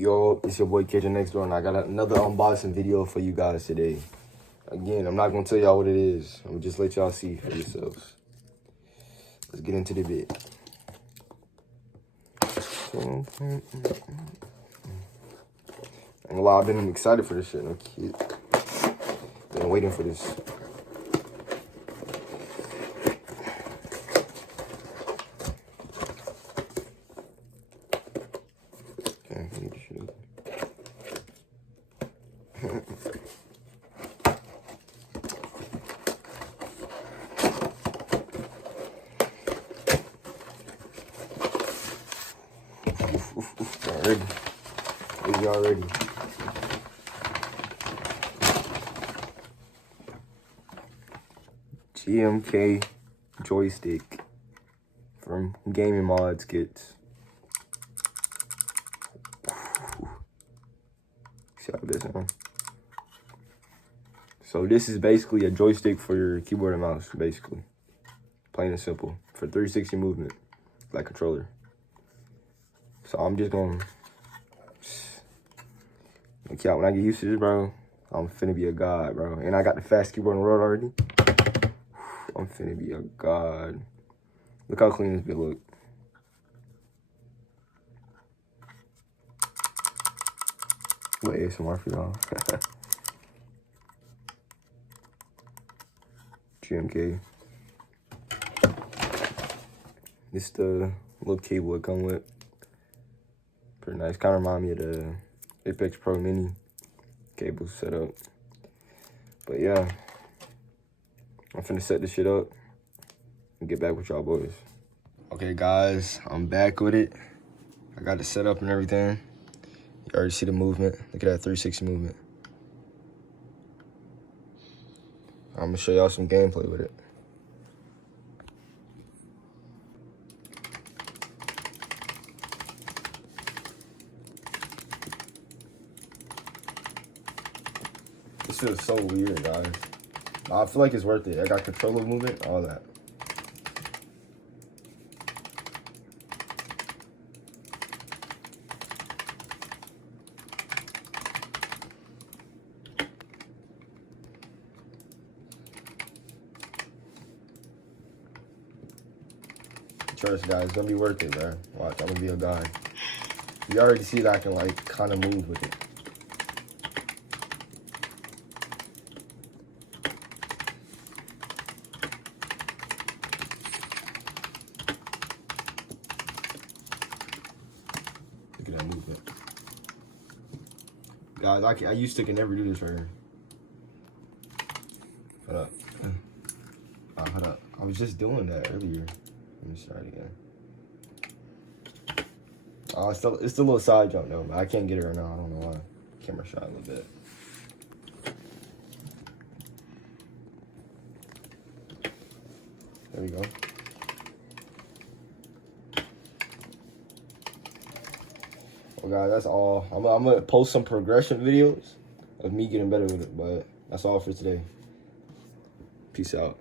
Yo, it's your boy Kitchen Next Door, and I got another unboxing video for you guys today. Again, I'm not gonna tell y'all what it is. I'm gonna just let y'all see for yourselves. Let's get into the vid. And while I've been excited for this shit, no kid. Been waiting for this. Already. Is y'all ready? GMK joystick from Gaming Mods Kits. See how this sounds. So this is basically a joystick for your keyboard and mouse, basically. Plain and simple. For 360 movement, like controller. So I'm just gonna, when I get used to this, bro, I'm finna be a god, bro. And I got the fast keyboard in the world already. I'm finna be a god. Look how clean this bit look. What ASMR for y'all? GMK. This the little cable it come with. Pretty nice. Kind of remind me of the Apex Pro Mini cable setup. But yeah, I'm finna set this shit up and get back with y'all boys. Okay guys, I'm back with it. I got it set up and everything. You already see the movement. Look at that 360 movement. I'm gonna show y'all some gameplay with it. This feels so weird, guys. I feel like it's worth it. I got controller movement, all that. Trust, guys, it's gonna be worth it, bro. Watch, I'm gonna be a god. You already see that I can, like, kind of move with it. Look at that movement. Guys, I used to can never do this right here. Hold up. Hold up. I was just doing that earlier. Let me start again. It's a little side jump though, but I can't get it right now. I don't know why. Camera shot a little bit. There we go. Well, guys, that's all. I'm gonna post some progression videos of me getting better with it, but that's all for today. Peace out.